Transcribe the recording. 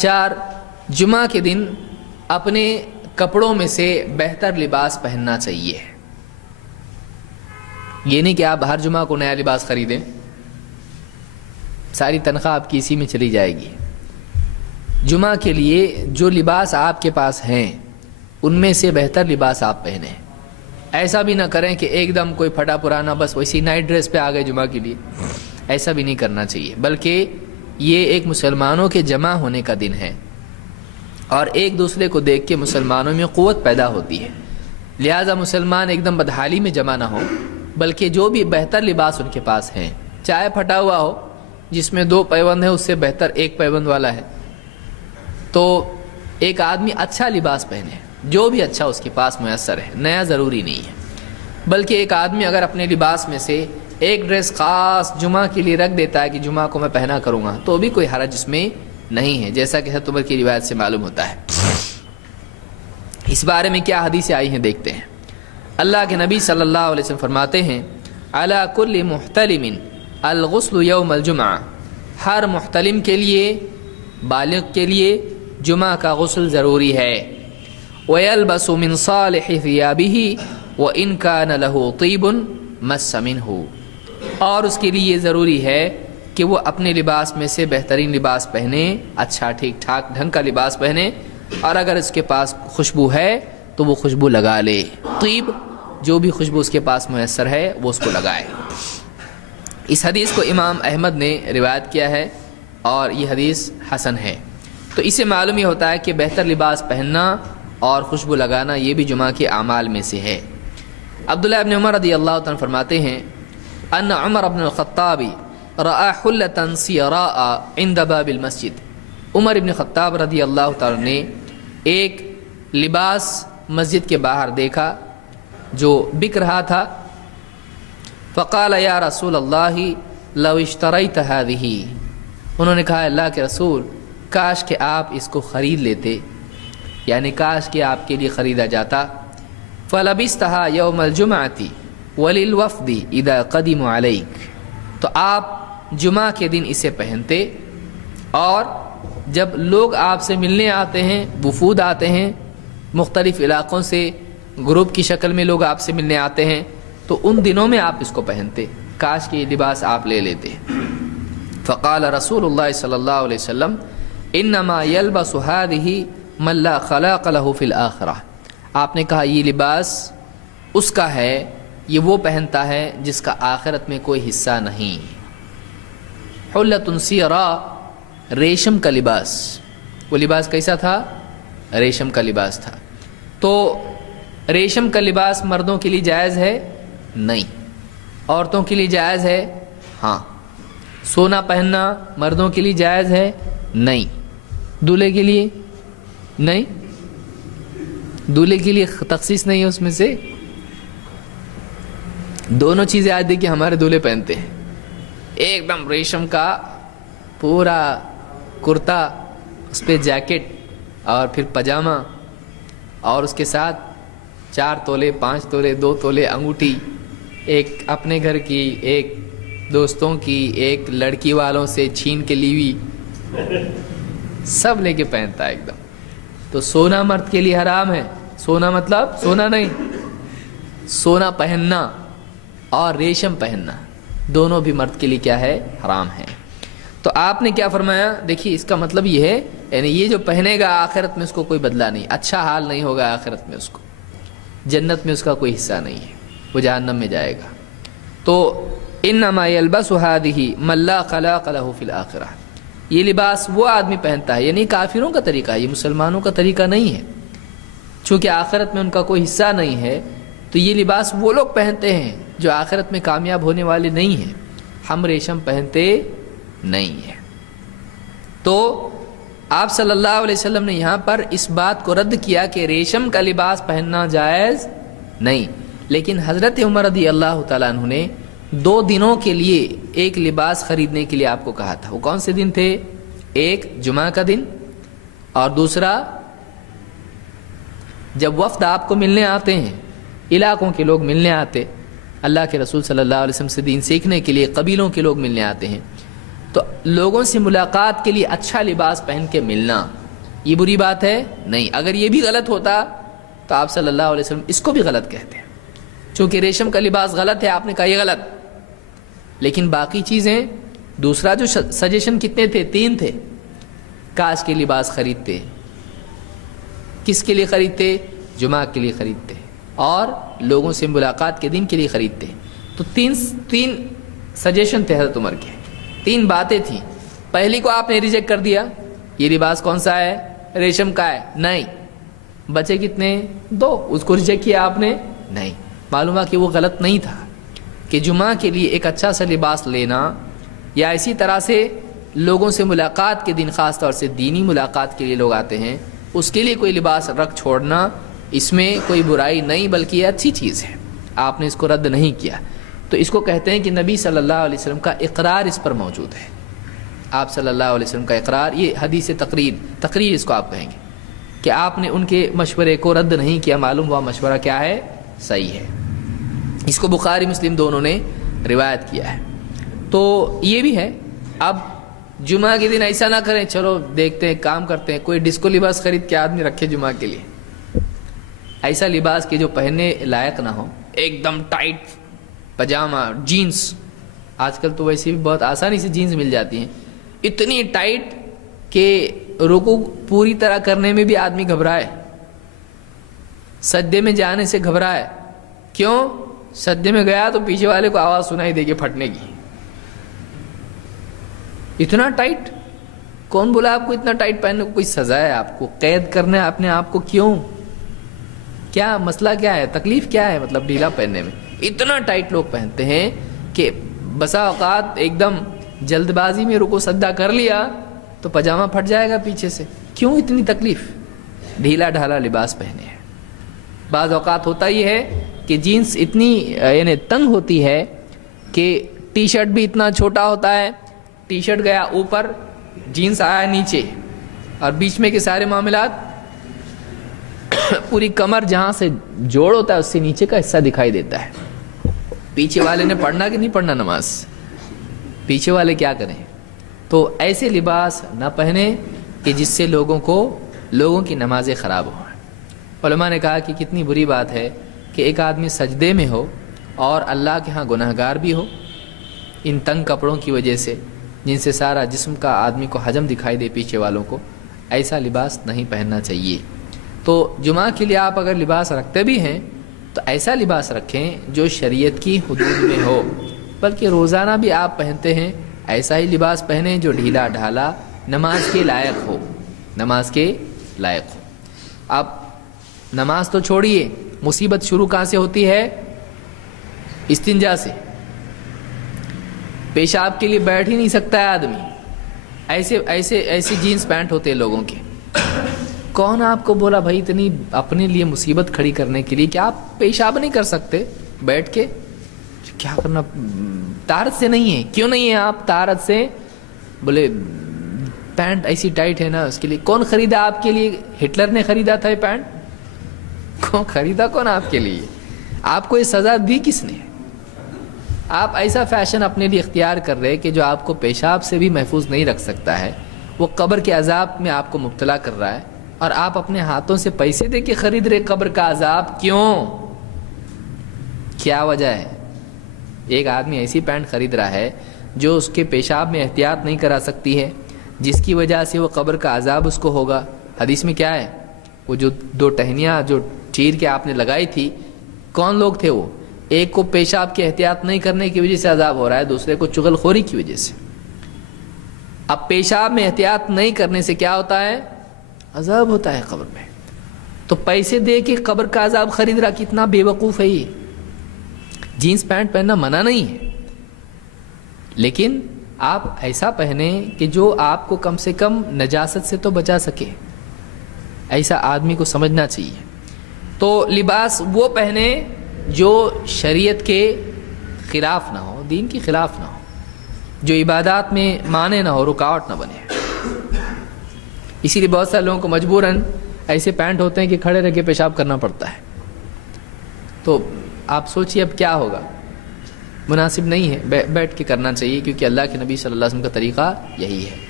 4 جمعہ کے دن اپنے کپڑوں میں سے بہتر لباس پہننا چاہیے. یہ نہیں کہ آپ ہر جمعہ کو نیا لباس خریدیں، ساری تنخواہ آپ کی اسی میں چلی جائے گی. جمعہ کے لیے جو لباس آپ کے پاس ہیں ان میں سے بہتر لباس آپ پہنیں. ایسا بھی نہ کریں کہ ایک دم کوئی پھٹا پرانا بس ویسی نائٹ ڈریس پہ آ گئے جمعہ کے لیے، ایسا بھی نہیں کرنا چاہیے. بلکہ یہ ایک مسلمانوں کے جمع ہونے کا دن ہے اور ایک دوسرے کو دیکھ کے مسلمانوں میں قوت پیدا ہوتی ہے. لہٰذا مسلمان ایک دم بدحالی میں جمع نہ ہو، بلکہ جو بھی بہتر لباس ان کے پاس ہیں، چاہے پھٹا ہوا ہو جس میں 2 پیوند ہیں اس سے بہتر 1 پیوند والا ہے، تو ایک آدمی اچھا لباس پہنے جو بھی اچھا اس کے پاس میسر ہے، نیا ضروری نہیں ہے. بلکہ ایک آدمی اگر اپنے لباس میں سے ایک ڈریس خاص جمعہ کے لیے رکھ دیتا ہے کہ جمعہ کو میں پہنا کروں گا، تو بھی کوئی حرج اس میں نہیں ہے، جیسا کہ حضرت عمر کی روایت سے معلوم ہوتا ہے. اس بارے میں کیا حدیثیں آئی ہیں دیکھتے ہیں. اللہ کے نبی صلی اللہ علیہ وسلم فرماتے ہیں علی کل محتلم الغسل یوم الجمعہ، ہر محتلم کے لیے، بالغ کے لیے جمعہ کا غسل ضروری ہے. وَيَلْبَسُ مِنْ صَالِحِ ثِيَابِهِ وَإِنْ كَانَ لَهُ طِيبٌ مَسَّ مِنْهُ، اور اس کے لیے ضروری ہے کہ وہ اپنے لباس میں سے بہترین لباس پہنے، اچھا ٹھیک ٹھاک ڈھنگ کا لباس پہنے، اور اگر اس کے پاس خوشبو ہے تو وہ خوشبو لگا لے. طیب، جو بھی خوشبو اس کے پاس میسر ہے وہ اس کو لگائے. اس حدیث کو امام احمد نے روایت کیا ہے اور یہ حدیث حسن ہے. تو اس سے معلوم یہ ہوتا ہے کہ بہتر لباس پہننا اور خوشبو لگانا یہ بھی جمعہ کے اعمال میں سے ہے. عبداللہ ابن عمر رضی اللہ تعالیٰ فرماتے ہیں ان عمر بن الخطاب رأى حلة سیراء عند باب المسجد، عمر ابن خطاب رضی اللہ تعالیٰ نے ایک لباس مسجد کے باہر دیکھا جو بک رہا تھا. فقال یا رسول اللہ لو اشتریت هذه، انہوں نے کہا اللہ کے رسول کاش کہ آپ اس کو خرید لیتے، یعنی کاش کہ آپ کے لیے خریدا جاتا. فلبستها یوم الجمعۃ وللوفد اذا قدموا علیک، تو آپ جمعہ کے دن اسے پہنتے اور جب لوگ آپ سے ملنے آتے ہیں، وفود آتے ہیں مختلف علاقوں سے، گروپ کی شکل میں لوگ آپ سے ملنے آتے ہیں، تو ان دنوں میں آپ اس کو پہنتے. کاش کہ یہ لباس آپ لے لیتے. فقال رسول اللہ صلی اللہ علیہ وسلم انما يلبس هذه من لا خلاق له في الاخرہ، آپ نے کہا یہ لباس اس کا ہے، یہ وہ پہنتا ہے جس کا آخرت میں کوئی حصہ نہیں. حلۃ سیراء، ریشم کا لباس. وہ لباس کیسا تھا؟ ریشم کا لباس تھا. تو ریشم کا لباس مردوں کے لیے جائز ہے؟ نہیں. عورتوں کے لیے جائز ہے؟ ہاں. سونا پہننا مردوں کے لیے جائز ہے؟ نہیں. دولہے کے لیے؟ نہیں. دولہے کے لیے تخصیص نہیں ہے اس میں سے. دونوں چیزیں آج دیکھیے ہمارے دولہے پہنتے ہیں، ایک دم ریشم کا پورا کرتا، اس پہ جیکٹ اور پھر پاجامہ، اور اس کے ساتھ 4 تولے 5 تولے 2 تولے انگوٹھی، ایک اپنے گھر کی، ایک دوستوں کی، ایک لڑکی والوں سے چھین کے لی ہوئی، سب لے کے پہنتا ہے ایک دم. تو سونا مرد کے لیے حرام ہے. سونا مطلب سونا نہیں، سونا پہننا اور ریشم پہننا دونوں بھی مرد کے لیے کیا ہے؟ حرام ہے. تو آپ نے کیا فرمایا؟ دیکھیے اس کا مطلب یہ ہے، یعنی یہ جو پہنے گا آخرت میں اس کو کوئی بدلہ نہیں، اچھا حال نہیں ہوگا آخرت میں، اس کو جنت میں اس کا کوئی حصہ نہیں ہے، وہ جہنم میں جائے گا. تو انما يلبس هذه من لا خلاق له في الاخرہ، یہ لباس وہ آدمی پہنتا ہے، یعنی کافروں کا طریقہ ہے، یہ مسلمانوں کا طریقہ نہیں ہے. چونکہ آخرت میں ان کا کوئی حصہ نہیں ہے تو یہ لباس وہ لوگ پہنتے ہیں جو آخرت میں کامیاب ہونے والے نہیں ہیں. ہم ریشم پہنتے نہیں ہیں. تو آپ صلی اللہ علیہ وسلم نے یہاں پر اس بات کو رد کیا کہ ریشم کا لباس پہننا جائز نہیں. لیکن حضرت عمر رضی اللہ تعالیٰ عنہ نے 2 دنوں کے لیے ایک لباس خریدنے کے لیے آپ کو کہا تھا. وہ کون سے دن تھے؟ ایک جمعہ کا دن، اور دوسرا جب وفد آپ کو ملنے آتے ہیں، علاقوں کے لوگ ملنے آتے، اللہ کے رسول صلی اللہ علیہ وسلم سے دین سیکھنے کے لیے قبیلوں کے لوگ ملنے آتے ہیں، تو لوگوں سے ملاقات کے لیے اچھا لباس پہن کے ملنا یہ بری بات ہے نہیں. اگر یہ بھی غلط ہوتا تو آپ صلی اللہ علیہ وسلم اس کو بھی غلط کہتے ہیں. چونکہ ریشم کا لباس غلط ہے آپ نے کہا یہ غلط, لیکن باقی چیزیں دوسرا جو سجیشن کتنے تھے؟ 3 تھے. کاش کے لباس خریدتے, کس کے لیے خریدتے؟ جمعہ کے لیے خریدتے, اور لوگوں سے ملاقات کے دن کے لیے خریدتے. تو تین سجیشن تھے حضرت عمر کے, 3 باتیں تھیں. پہلی کو آپ نے ریجیکٹ کر دیا, یہ لباس کون سا ہے؟ ریشم کا ہے. نہیں, بچے کتنے؟ 2, اس کو ریجیکٹ کیا آپ نے؟ نہیں. معلوم ہے کہ وہ غلط نہیں تھا کہ جمعہ کے لیے ایک اچھا سا لباس لینا, یا اسی طرح سے لوگوں سے ملاقات کے دن, خاص طور سے دینی ملاقات کے لیے لوگ آتے ہیں, اس کے لیے کوئی لباس رکھ چھوڑنا, اس میں کوئی برائی نہیں بلکہ یہ اچھی چیز ہے. آپ نے اس کو رد نہیں کیا. تو اس کو کہتے ہیں کہ نبی صلی اللہ علیہ وسلم کا اقرار اس پر موجود ہے. آپ صلی اللہ علیہ وسلم کا اقرار, یہ حدیث تقریر اس کو آپ کہیں گے کہ آپ نے ان کے مشورے کو رد نہیں کیا. معلوم ہوا مشورہ کیا ہے؟ صحیح ہے. اس کو بخاری مسلم دونوں نے روایت کیا ہے. تو یہ بھی ہے. اب جمعہ کے دن ایسا نہ کریں, چلو دیکھتے ہیں, کام کرتے ہیں, کوئی ڈسکو لباس خرید کے آدمی رکھے جمعہ کے لیے, ایسا لباس کہ جو پہننے لائق نہ ہو, ایک دم ٹائٹ پجامہ, جینس. آج کل تو ویسے بھی بہت آسانی سے جینس مل جاتی ہیں, اتنی ٹائٹ کہ رکوع پوری طرح کرنے میں بھی آدمی گھبرائے, سجدے میں جانے سے گھبرائے. کیوں؟ سجدے میں گیا تو پیچھے والے کو آواز سنائی دے گی پھٹنے کی. اتنا ٹائٹ, کون بولا آپ کو اتنا ٹائٹ پہننے کو؟ کوئی سزا ہے آپ کو؟ قید کرنا ہے اپنے آپ کو؟ کیوں؟ کیا مسئلہ کیا ہے؟ تکلیف کیا ہے مطلب ڈھیلا پہننے میں؟ اتنا ٹائٹ لوگ پہنتے ہیں کہ بسا اوقات ایک دم جلد بازی میں رکو سجدہ کر لیا تو پجامہ پھٹ جائے گا پیچھے سے. کیوں اتنی تکلیف؟ ڈھیلا ڈھالا لباس پہنے ہیں. بعض اوقات ہوتا ہی ہے کہ جینس اتنی یعنی تنگ ہوتی ہے کہ ٹی شرٹ بھی اتنا چھوٹا ہوتا ہے, ٹی شرٹ گیا اوپر, جینس آیا نیچے, اور بیچ میں کے سارے معاملات, پوری کمر جہاں سے جوڑ ہوتا ہے اس سے نیچے کا حصہ دکھائی دیتا ہے. پیچھے والے نے پڑھنا کہ نہیں پڑھنا نماز؟ پیچھے والے کیا کریں؟ تو ایسے لباس نہ پہنے کہ جس سے لوگوں کی نمازیں خراب ہوں. علماء نے کہا کہ کتنی بری بات ہے کہ ایک آدمی سجدے میں ہو اور اللہ کے ہاں گناہ گار بھی ہو, ان تنگ کپڑوں کی وجہ سے جن سے سارا جسم کا آدمی کو حجم دکھائی دے پیچھے والوں کو. ایسا لباس نہیں پہننا چاہیے. تو جمعہ کے لیے آپ اگر لباس رکھتے بھی ہیں تو ایسا لباس رکھیں جو شریعت کی حدود میں ہو, بلکہ روزانہ بھی آپ پہنتے ہیں ایسا ہی لباس پہنیں جو ڈھیلا ڈھالا نماز کے لائق ہو, نماز کے لائق ہو. اب نماز تو چھوڑیے, مصیبت شروع کہاں سے ہوتی ہے؟ استنجا سے. پیشاب کے لیے بیٹھ ہی نہیں سکتا ہے آدمی, ایسے جینس پینٹ ہوتے ہیں لوگوں کے. کون آپ کو بولا بھائی اتنی اپنے لیے مصیبت کھڑی کرنے کے لیے کہ آپ پیشاب نہیں کر سکتے بیٹھ کے؟ کیا کرنا؟ طہارت سے نہیں ہے. کیوں نہیں ہے آپ طہارت سے؟ بولے پینٹ ایسی ٹائٹ ہے نا اس کے لیے. کون خریدا آپ کے لیے؟ ہٹلر نے خریدا تھا یہ پینٹ؟ کون خریدا؟ کون آپ کے لیے؟ آپ کو یہ سزا دی کس نے؟ آپ ایسا فیشن اپنے لیے اختیار کر رہے کہ جو آپ کو پیشاب سے بھی محفوظ نہیں رکھ سکتا ہے, وہ قبر کے عذاب میں آپ کو مبتلا کر رہا ہے, اور آپ اپنے ہاتھوں سے پیسے دے کے خرید رہے قبر کا عذاب. کیوں؟ کیا وجہ ہے؟ ایک آدمی ایسی پینٹ خرید رہا ہے جو اس کے پیشاب میں احتیاط نہیں کرا سکتی ہے, جس کی وجہ سے وہ قبر کا عذاب اس کو ہوگا. حدیث میں کیا ہے؟ وہ جو 2 ٹہنیاں جو چیر کے آپ نے لگائی تھی, کون لوگ تھے وہ؟ ایک کو پیشاب کی احتیاط نہیں کرنے کی وجہ سے عذاب ہو رہا ہے, دوسرے کو چغل خوری کی وجہ سے. اب پیشاب میں احتیاط نہیں کرنے سے کیا ہوتا ہے؟ عذاب ہوتا ہے قبر میں. تو پیسے دے کے قبر کا عذاب خرید رہا, کتنا بے وقوف ہے یہ. جینس پینٹ پہننا منع نہیں ہے, لیکن آپ ایسا پہنیں کہ جو آپ کو کم سے کم نجاست سے تو بچا سکے. ایسا آدمی کو سمجھنا چاہیے. تو لباس وہ پہنے جو شریعت کے خلاف نہ ہو, دین کے خلاف نہ ہو, جو عبادات میں مانے نہ ہو, رکاوٹ نہ بنے. اسی لیے بہت سارے لوگوں کو مجبوراً ایسے پینٹ ہوتے ہیں کہ کھڑے رہ کے پیشاب کرنا پڑتا ہے. تو آپ سوچیے اب کیا ہوگا. مناسب نہیں ہے، بیٹھ کے کرنا چاہیے، کیونکہ اللہ کے نبی صلی اللہ علیہ وسلم کا طریقہ یہی ہے۔